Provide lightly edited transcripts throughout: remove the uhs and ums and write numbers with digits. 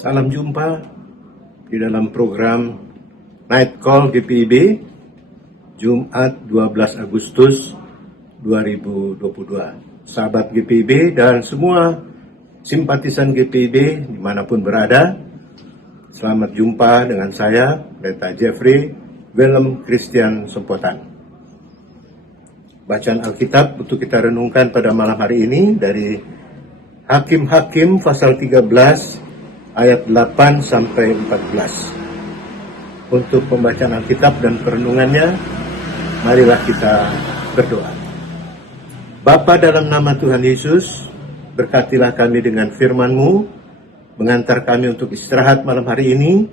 Salam jumpa di dalam program Night Call GPIB Jumat 12 Agustus 2022. Sahabat GPIB dan semua simpatisan GPIB dimanapun berada, selamat jumpa dengan saya, Pendeta Jeffrey Willem Christian Sempotan. Bacaan Alkitab untuk kita renungkan pada malam hari ini dari Hakim-Hakim pasal 13 ayat 8 sampai 14. Untuk pembacaan Alkitab dan perenungannya, marilah kita berdoa. Bapa, dalam nama Tuhan Yesus, berkatilah kami dengan firman-Mu, mengantar kami untuk istirahat malam hari ini,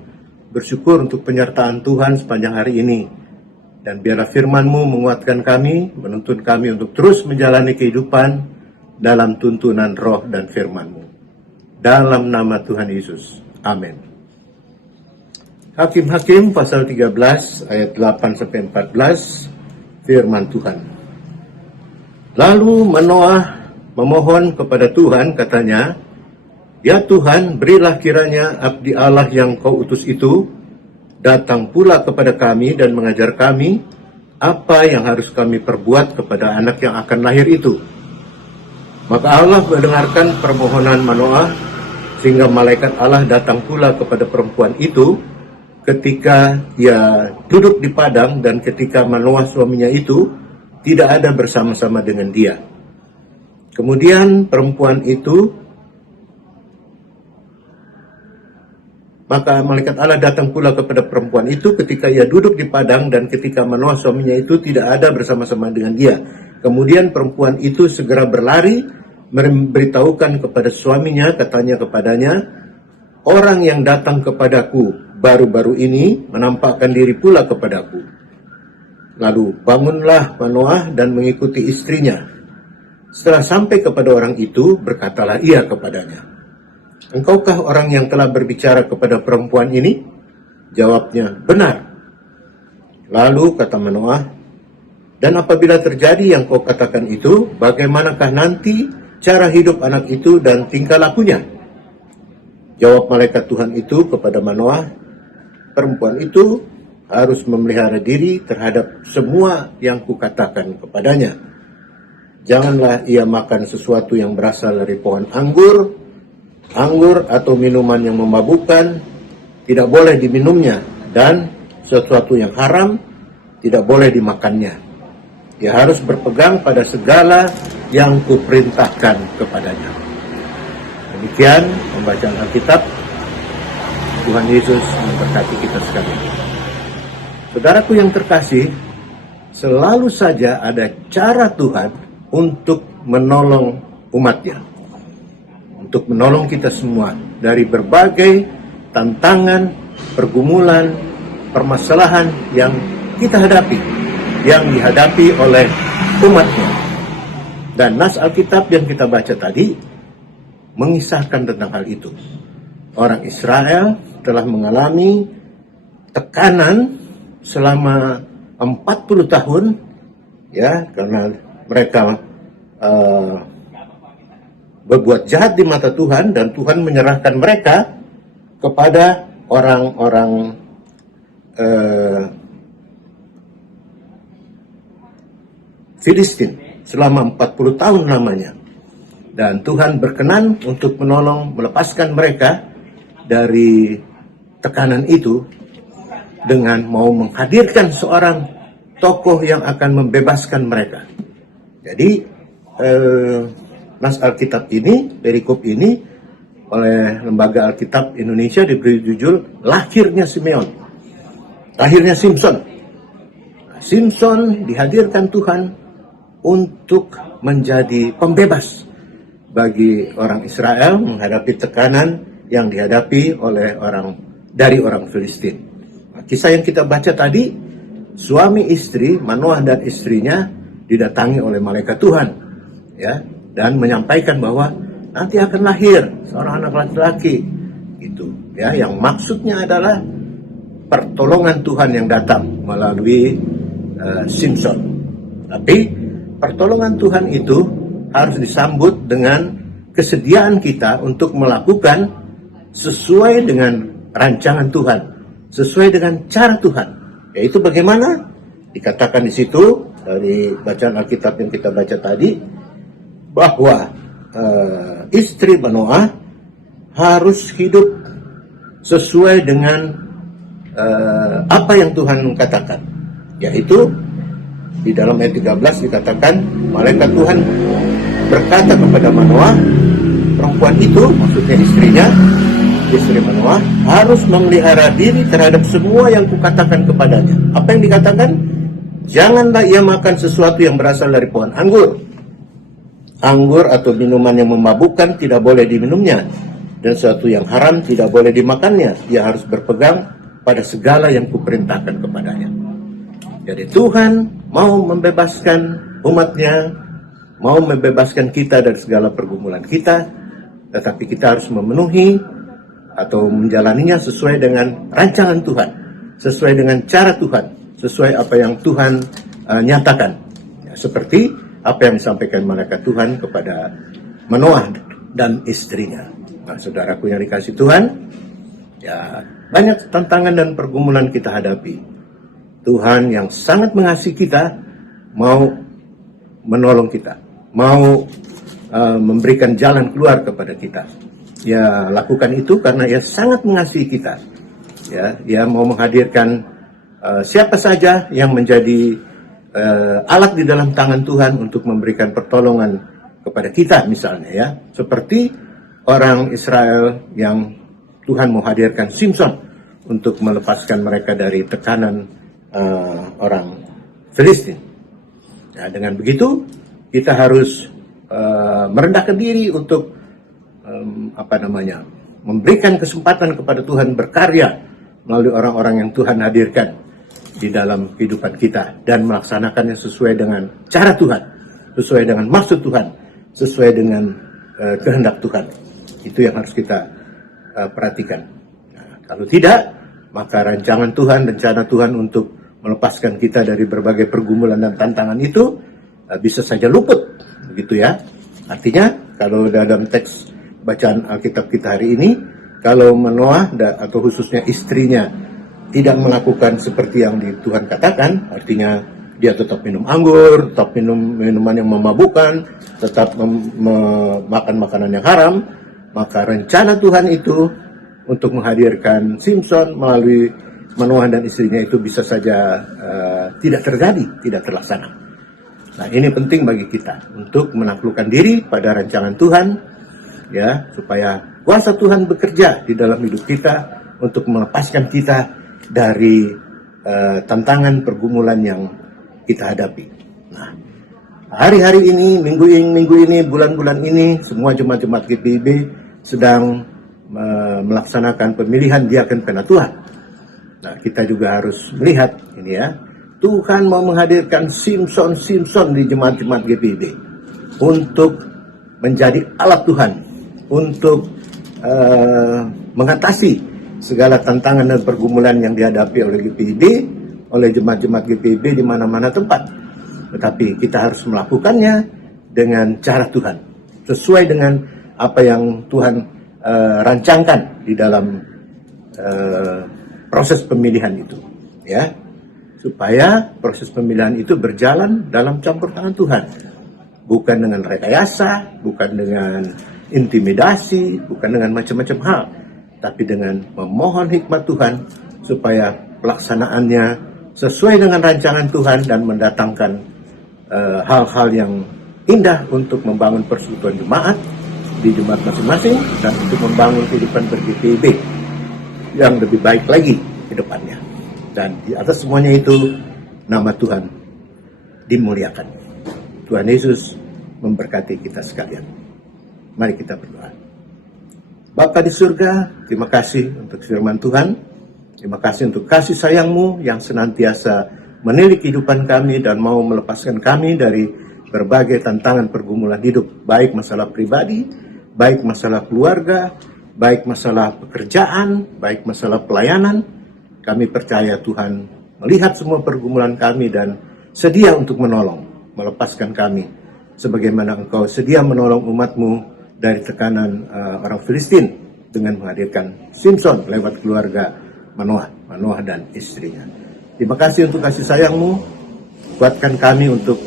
bersyukur untuk penyertaan Tuhan sepanjang hari ini, dan biarlah firman-Mu menguatkan kami, menuntun kami untuk terus menjalani kehidupan dalam tuntunan roh dan firman-Mu. Dalam nama Tuhan Yesus. Amin. Hakim-Hakim pasal 13 ayat 8 sampai 14, firman Tuhan. Lalu Manoah memohon kepada Tuhan, katanya, "Ya Tuhan, berilah kiranya abdi Allah yang Kau utus itu datang pula kepada kami dan mengajar kami apa yang harus kami perbuat kepada anak yang akan lahir itu." Maka Allah mendengarkan permohonan Manoah, sehingga malaikat Allah datang pula kepada perempuan itu ketika ia duduk di padang dan ketika Manoah suaminya itu tidak ada bersama-sama dengan dia. Kemudian perempuan itu, maka malaikat Allah datang pula kepada perempuan itu ketika ia duduk di padang dan ketika Manoah suaminya itu tidak ada bersama-sama dengan dia. Kemudian perempuan itu segera berlari, memberitahukan kepada suaminya, katanya kepadanya, "Orang yang datang kepadaku baru-baru ini menampakkan diri pula kepadaku." Lalu bangunlah Manoah dan mengikuti istrinya. Setelah sampai kepada orang itu, berkatalah ia kepadanya, "Engkaukah orang yang telah berbicara kepada perempuan ini?" Jawabnya, "Benar." Lalu kata Manoah, "Dan apabila terjadi yang kau katakan itu, bagaimanakah nanti cara hidup anak itu dan tingkah lakunya?" Jawab malaikat Tuhan itu kepada Manoah, "Perempuan itu harus memelihara diri terhadap semua yang kukatakan kepadanya. Janganlah ia makan sesuatu yang berasal dari pohon anggur atau minuman yang memabukkan, tidak boleh diminumnya, dan sesuatu yang haram tidak boleh dimakannya. Ia harus berpegang pada segala yang kuperintahkan kepadanya." Demikian pembacaan Alkitab. Tuhan Yesus memberkati kita sekalian. Saudaraku yang terkasih, selalu saja ada cara Tuhan untuk menolong umatnya, untuk menolong kita semua dari berbagai tantangan, pergumulan, permasalahan yang kita hadapi, yang dihadapi oleh umatnya. Dan nas Alkitab yang kita baca tadi mengisahkan tentang hal itu. Orang Israel telah mengalami tekanan selama 40 tahun, ya, karena mereka berbuat jahat di mata Tuhan, dan Tuhan menyerahkan mereka kepada orang-orang Filistin selama 40 tahun lamanya. Dan Tuhan berkenan untuk melepaskan mereka dari tekanan itu dengan mau menghadirkan seorang tokoh yang akan membebaskan mereka. Jadi nas Alkitab ini, perikop ini oleh Lembaga Alkitab Indonesia diberi judul Lahirnya Simeon, lahirnya Simson. Simson dihadirkan Tuhan untuk menjadi pembebas bagi orang Israel menghadapi tekanan yang dihadapi oleh orang Filistin. Kisah yang kita baca tadi, suami istri, Manoah dan istrinya didatangi oleh malaikat Tuhan, ya, dan menyampaikan bahwa nanti akan lahir seorang anak laki-laki, gitu, ya, yang maksudnya adalah pertolongan Tuhan yang datang melalui Simson. Tapi pertolongan Tuhan itu harus disambut dengan kesediaan kita untuk melakukan sesuai dengan rancangan Tuhan, sesuai dengan cara Tuhan. Yaitu bagaimana? Dikatakan di situ dari bacaan Alkitab yang kita baca tadi, bahwa istri Manoah harus hidup sesuai dengan apa yang Tuhan katakan. Yaitu di dalam ayat 13 dikatakan, malaikat Tuhan berkata kepada Manoah, perempuan itu, maksudnya istrinya, istri Manoah, harus memelihara diri terhadap semua yang kukatakan kepadanya. Apa yang dikatakan? Janganlah ia makan sesuatu yang berasal dari pohon anggur. Anggur atau minuman yang memabukkan tidak boleh diminumnya, dan sesuatu yang haram tidak boleh dimakannya. Ia harus berpegang pada segala yang kuperintahkan kepadanya. Jadi Tuhan mau membebaskan umatnya, mau membebaskan kita dari segala pergumulan kita, tetapi kita harus memenuhi atau menjalaninya sesuai dengan rancangan Tuhan, sesuai dengan cara Tuhan, sesuai apa yang Tuhan nyatakan. Ya, seperti apa yang disampaikan malaikat Tuhan kepada Manoah dan istrinya. Nah, saudaraku yang dikasih Tuhan, ya banyak tantangan dan pergumulan kita hadapi. Tuhan yang sangat mengasihi kita mau menolong kita, mau memberikan jalan keluar kepada kita. Ya, lakukan itu karena ia sangat mengasihi kita. Ya, ia mau menghadirkan siapa saja yang menjadi alat di dalam tangan Tuhan untuk memberikan pertolongan kepada kita, misalnya ya, seperti orang Israel yang Tuhan mau hadirkan Simson untuk melepaskan mereka dari tekanan orang Filistin. Ya, dengan begitu kita harus merendahkan diri untuk memberikan kesempatan kepada Tuhan berkarya melalui orang-orang yang Tuhan hadirkan di dalam kehidupan kita dan melaksanakannya sesuai dengan cara Tuhan, sesuai dengan maksud Tuhan, sesuai dengan kehendak Tuhan. Itu yang harus kita perhatikan. Nah, kalau tidak, maka rancangan Tuhan, rencana Tuhan untuk melepaskan kita dari berbagai pergumulan dan tantangan itu bisa saja luput, begitu ya. Artinya, kalau dalam teks bacaan Alkitab kita hari ini, kalau Manoah atau khususnya istrinya tidak melakukan seperti yang Tuhan katakan, artinya dia tetap minum anggur, tetap minum minuman yang memabukkan, tetap makan makanan yang haram, maka rencana Tuhan itu untuk menghadirkan Simson melalui Manoah dan istrinya itu bisa saja tidak terjadi, tidak terlaksana. Nah, ini penting bagi kita untuk menaklukkan diri pada rancangan Tuhan, ya, supaya kuasa Tuhan bekerja di dalam hidup kita untuk melepaskan kita dari tantangan pergumulan yang kita hadapi. Nah, hari-hari ini, minggu ini, bulan-bulan ini, semua jemaat-jemaat GPIB sedang melaksanakan pemilihan diaken Penatua. Nah, kita juga harus melihat ini ya, Tuhan mau menghadirkan Simson di jemaat-jemaat GPIB untuk menjadi alat Tuhan untuk mengatasi segala tantangan dan pergumulan yang dihadapi oleh GPIB, oleh jemaat-jemaat GPIB di mana-mana tempat. Tetapi kita harus melakukannya dengan cara Tuhan, sesuai dengan apa yang Tuhan rancangkan di dalam proses pemilihan itu, ya, supaya proses pemilihan itu berjalan dalam campur tangan Tuhan, bukan dengan rekayasa, bukan dengan intimidasi, bukan dengan macam-macam hal, tapi dengan memohon hikmat Tuhan supaya pelaksanaannya sesuai dengan rancangan Tuhan dan mendatangkan hal-hal yang indah untuk membangun persekutuan jemaat di jemaat masing-masing dan untuk membangun kehidupan ber-GPIB yang lebih baik lagi ke depannya. Dan di atas semuanya itu, nama Tuhan dimuliakan. Tuhan Yesus memberkati kita sekalian. Mari kita berdoa. Bapa di surga, terima kasih untuk firman Tuhan. Terima kasih untuk kasih sayang-Mu yang senantiasa menilik kehidupan kami dan mau melepaskan kami dari berbagai tantangan pergumulan hidup, baik masalah pribadi, baik masalah keluarga, baik masalah pekerjaan, baik masalah pelayanan. Kami percaya Tuhan melihat semua pergumulan kami dan sedia untuk menolong, melepaskan kami. Sebagaimana Engkau sedia menolong umat-Mu dari tekanan orang Filistin. dengan menghadirkan Simpson lewat keluarga Manoah dan istrinya. Terima kasih untuk kasih sayang-Mu, kuatkan kami untuk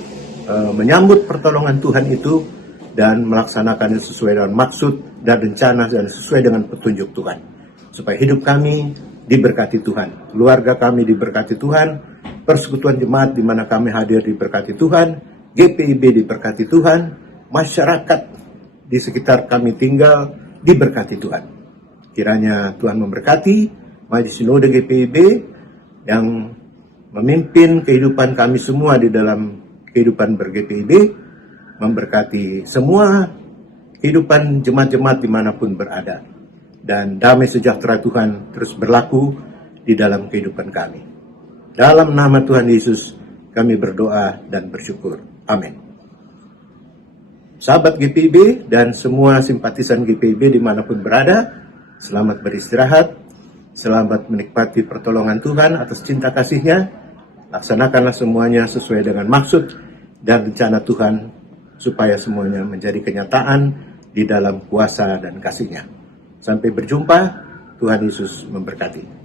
menyambut pertolongan Tuhan itu dan melaksanakannya sesuai dengan maksud dan rencana dan sesuai dengan petunjuk Tuhan. Supaya hidup kami diberkati Tuhan, keluarga kami diberkati Tuhan, persekutuan jemaat di mana kami hadir diberkati Tuhan, GPIB diberkati Tuhan, masyarakat di sekitar kami tinggal diberkati Tuhan. Kiranya Tuhan memberkati Majelis Sinode GPIB yang memimpin kehidupan kami semua di dalam kehidupan ber-GPIB, memberkati semua kehidupan jemaat-jemaat dimanapun berada. Dan damai sejahtera Tuhan terus berlaku di dalam kehidupan kami. Dalam nama Tuhan Yesus kami berdoa dan bersyukur. Amin. Sahabat GPIB dan semua simpatisan GPIB dimanapun berada, selamat beristirahat, selamat menikmati pertolongan Tuhan atas cinta kasih-Nya. Laksanakanlah semuanya sesuai dengan maksud dan rencana Tuhan, supaya semuanya menjadi kenyataan di dalam kuasa dan kasih-Nya. Sampai berjumpa, Tuhan Yesus memberkati.